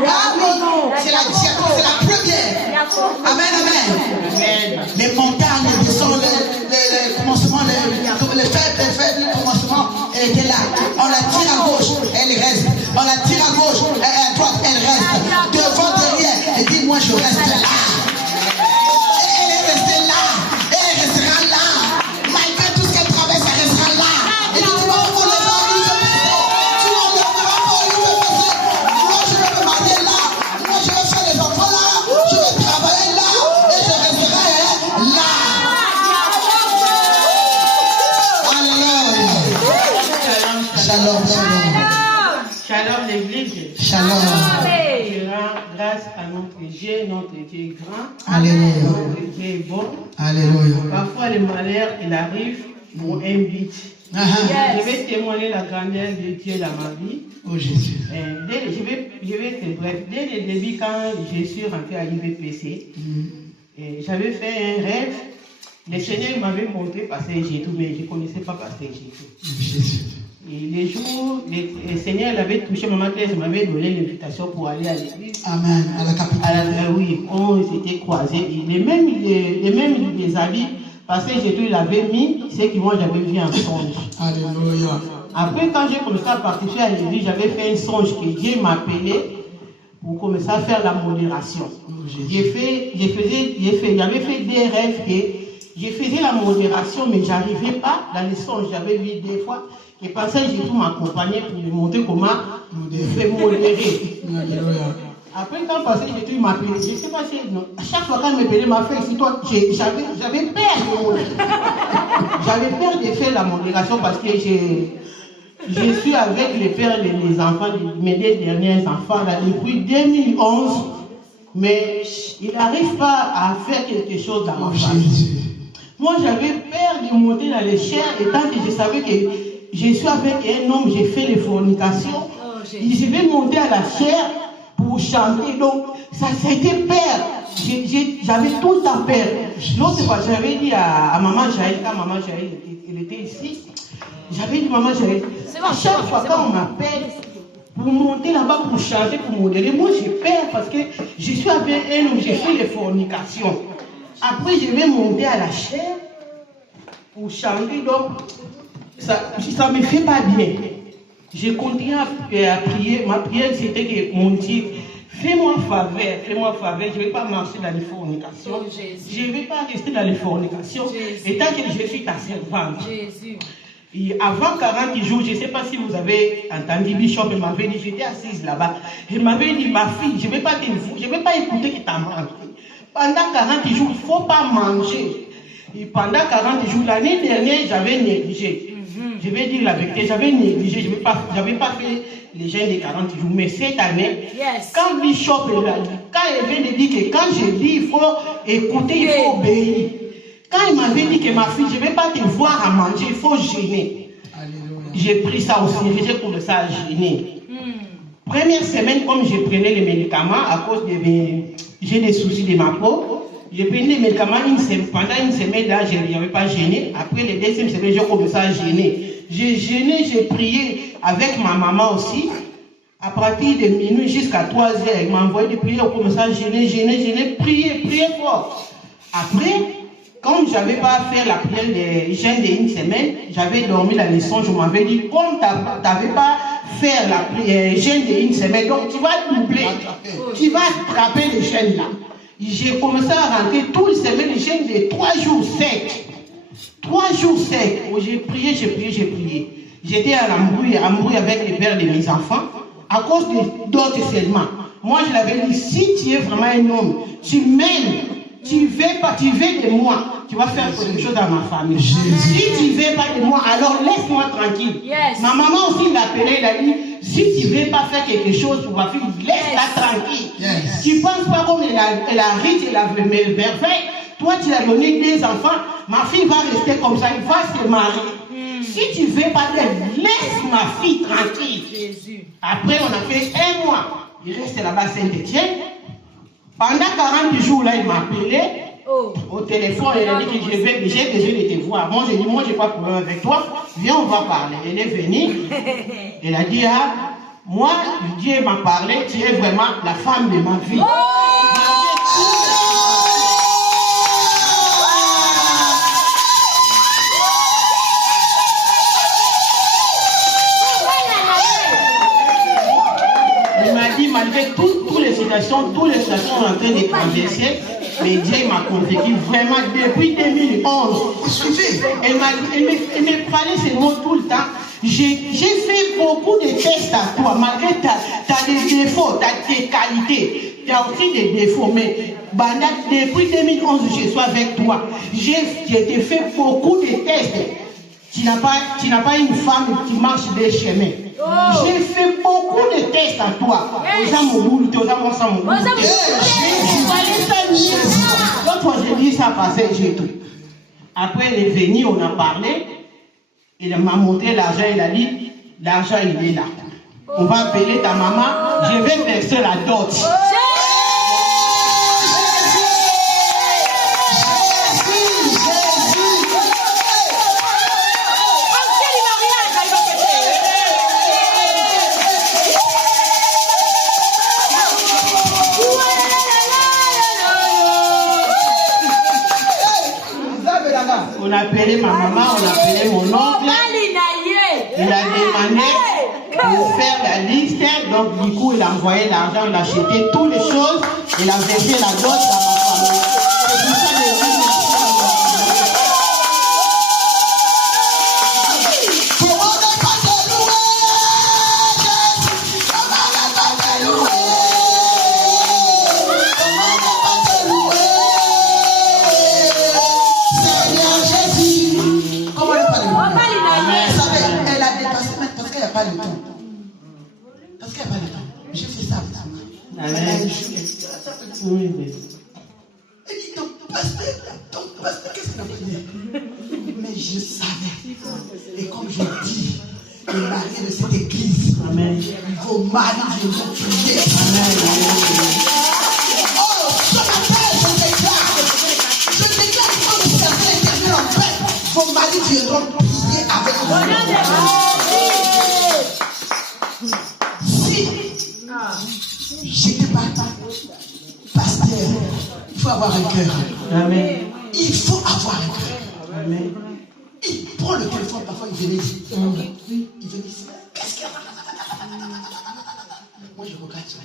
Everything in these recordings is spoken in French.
C'est la première. Amen, amen. Les montagnes, les commencements, les fêtes, les commencements, elle était là. On la tire à gauche, elle reste. On la tire à gauche, à droite, elle reste. Devant, derrière, elle dit, moi je reste là. Elle est restée là. Elle restera là. Malgré tout ce qu'elle traverse, elle restera là. Et tu vas pour les gens, ils veulent passer. Tu vas le voir pour ils veulent passer. Moi je vais me marier là. Moi je vais faire les enfants là. Je vais travailler là. Et je resterai là. Alléluia. Shalom, shalom. Shalom l'église. Shalom. Je rends grâce à notre Dieu est grand. Alléluia. Notre Dieu est bon. Alléluia. Parfois le malheur, il arrive pour un but. Je vais témoigner la grandeur de Dieu dans ma vie. Oh Jésus. Je vais être bref. Dès le début, quand je suis rentré à l'IVPC, j'avais fait un rêve. Le Seigneur m'avait montré Pasteur Jésus, mais je ne connaissais pas Pasteur Jésus. Jésus. Et les jours, le Seigneur l'avait touché, Maman Thérèse m'avait donné l'invitation pour aller à l'église. Amen. À la capitale. Oui, on s'était croisés. Et les mêmes des habits, parce que Jésus l'avait mis, c'est que moi j'avais vu un songe. Alléluia. Après, quand j'ai commencé à participer à l'église, j'avais fait un songe que Dieu m'appelait pour commencer à faire la modération. J'avais fait des rêves que je faisais la modération, mais je n'arrivais pas dans les songes. J'avais vu des fois. Et par ça, Jésus m'accompagnait pour lui montrer comment faire modérer. Après, quand passé, Jésus m'appelait. Je ne sais pas si. Non. À chaque fois qu'il m'appelait, m'a fait ici, toi, j'avais peur. J'avais peur de faire la modération parce que je suis avec les pères et les enfants, mes deux derniers enfants, là, depuis 2011. Mais il n'arrive pas à faire quelque chose dans ma famille. Moi, j'avais peur de monter dans les chairs, et tant que je savais que je suis avec un homme, j'ai fait les fornications. Je vais monter à la chair pour chanter. Donc, ça a été peur. J'avais tout le temps peur. L'autre fois, j'avais dit à Maman Jaïl, quand Maman Jaïl elle était ici, j'avais dit Maman Jaïl, chaque fois quand on m'appelle pour monter là-bas pour chanter, pour modérer, moi j'ai peur parce que je suis avec un homme, j'ai fait les fornications. Après, je vais monter à la chair pour chanter. Donc, ça ne me fait pas bien. Je continue à prier. Ma prière, c'était que mon Dieu, fais-moi faveur, je ne vais pas marcher dans les fornications. Je ne vais pas rester dans les fornications. Et tant que je suis ta servante. Et avant 40 jours, je ne sais pas si vous avez entendu, Bishop m'avait dit, j'étais assise là-bas. Il m'avait dit, ma fille, je ne vais pas écouter que tu as mangé. Pendant 40 jours, il ne faut pas manger. Et pendant 40 jours, l'année dernière, j'avais négligé. Je vais dire la vérité, j'avais négligé, je n'avais pas fait les jeûnes de 40 jours. Mais cette année, quand Bishop l'a dit, quand il vient de dire que quand je dis, il faut écouter, il faut obéir. Quand il m'avait dit que ma fille, je ne vais pas te voir à manger, il faut jeûner. J'ai pris ça aussi, j'ai commencé à jeûner. Première semaine, comme je prenais les médicaments, à cause de j'ai des soucis de ma peau, je prenais les médicaments pendant une semaine, là, je n'avais pas gêné. Après les deuxième semaine, j'ai commencé à gêner. J'ai gêné, j'ai prié avec ma maman aussi. À partir de minuit jusqu'à 3 heures, elle m'a envoyé des prières, on commençait à gêner, prier fort. Après, comme je n'avais pas fait la prière de jeûne d'une semaine, j'avais dormi dans les songes, je m'avais dit, comme tu n'avais pas fait la prière jeûne d'une semaine, donc tu vas doubler, tu vas attraper les jeûnes là. J'ai commencé à rentrer toutes les semaines, les jeûnes de 3 jours secs. 3 jours secs. Oh, j'ai prié. J'étais à l'embrouille avec les pères de mes enfants, à cause d'autres seulement. Moi, je l'avais dit, si tu es vraiment un homme, tu m'aimes, tu veux de moi, tu vas faire quelque chose dans ma famille. Si tu ne veux pas de moi, alors laisse-moi tranquille. Ma maman aussi l'appelait, elle a dit, si tu ne veux pas faire quelque chose pour ma fille, laisse-la tranquille. Tu ne penses pas comme elle a riche, elle a merveille. Toi, tu as donné des enfants, ma fille va rester comme ça, elle va se marier. Si tu ne veux pas d'elle, laisse ma fille tranquille. Après, on a fait 1 mois. Il reste là-bas à Saint-Étienne. Pendant 40 jours, là, il m'a appelé au téléphone. Il a dit que j'ai besoin de te voir. Moi, j'ai dit, moi, je n'ai pas de problème avec toi. Viens, on va parler. Elle est venue. Elle a dit, Moi, Dieu m'a parlé, tu es vraiment la femme de ma vie. Il m'a dit, malgré toutes les situations sont en train de traverser, mais Dieu m'a convaincu vraiment depuis 2011. Elle me parlait ces mots tout le temps. J'ai fait beaucoup de tests à toi, malgré tu as des défauts, tu as des qualités, tu as aussi des défauts, mais depuis 2011, je suis avec toi. J'ai fait beaucoup de tests. Tu n'as pas une femme qui marche des chemins. J'ai fait beaucoup de tests à toi. L'autre fois, j'ai dit ça passé, j'ai tout. Après, elle est venue, on a parlé. Il m'a montré l'argent, il a dit, l'argent, il est là. On va appeler ta maman, je vais verser la dot. On a appelé ma maman, on a appelé mon oncle. Il a demandé pour faire la liste. Donc, du coup, il a envoyé l'argent, il a acheté toutes les choses. Il a versé la dot dans ma famille. C'est pour ça que pas le temps. Parce qu'il n'y a pas le temps. Je fais ça. Oui, elle dit, ton pasteur, qu'est-ce qu'il a prié? Mais je savais. Et comme je dis, les maris de cette église, amen. Vos maris viendront prier. Amen. Oh, ce matin, je déclare que vous servez l'Éternel en paix. Vos maris viendront prier avec vous. J'étais pas pasteur. Il faut avoir un cœur. Amen. Il faut avoir un cœur. Amen. Il prend le téléphone, parfois il venait ici. Il venait ici. Qu'est-ce qu'il y a? Moi je regarde ça.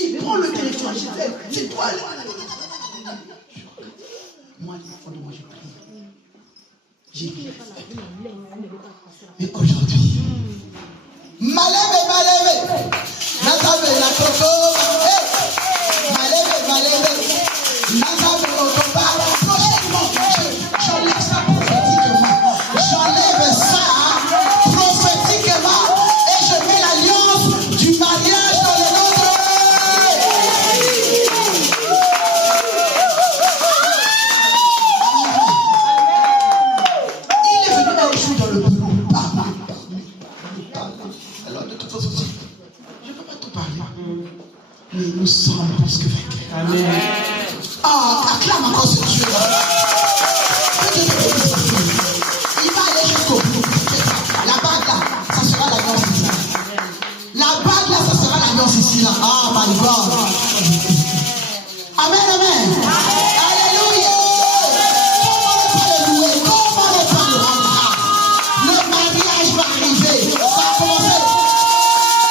Il prend le téléphone, je dis, c'est toi. Moi, au fond de moi, je prie. J'ai dit, mais aujourd'hui, malève, Nazabe la coco, malève, Nazabe l'autopa. Prochainement, j'enlève ça prophétiquement, et je mets l'alliance du mariage dans les nôtres. Il est venu un jour dans le bureau. Alors, de toute façon, je ne peux pas tout parler. Mais nous sommes plus que vainqueurs. Amen. Acclame encore ce Dieu. Il va aller jusqu'au bout. La bague là, ça sera l'alliance ici. La bague là, ça sera l'alliance ici. Là. Ah, my God.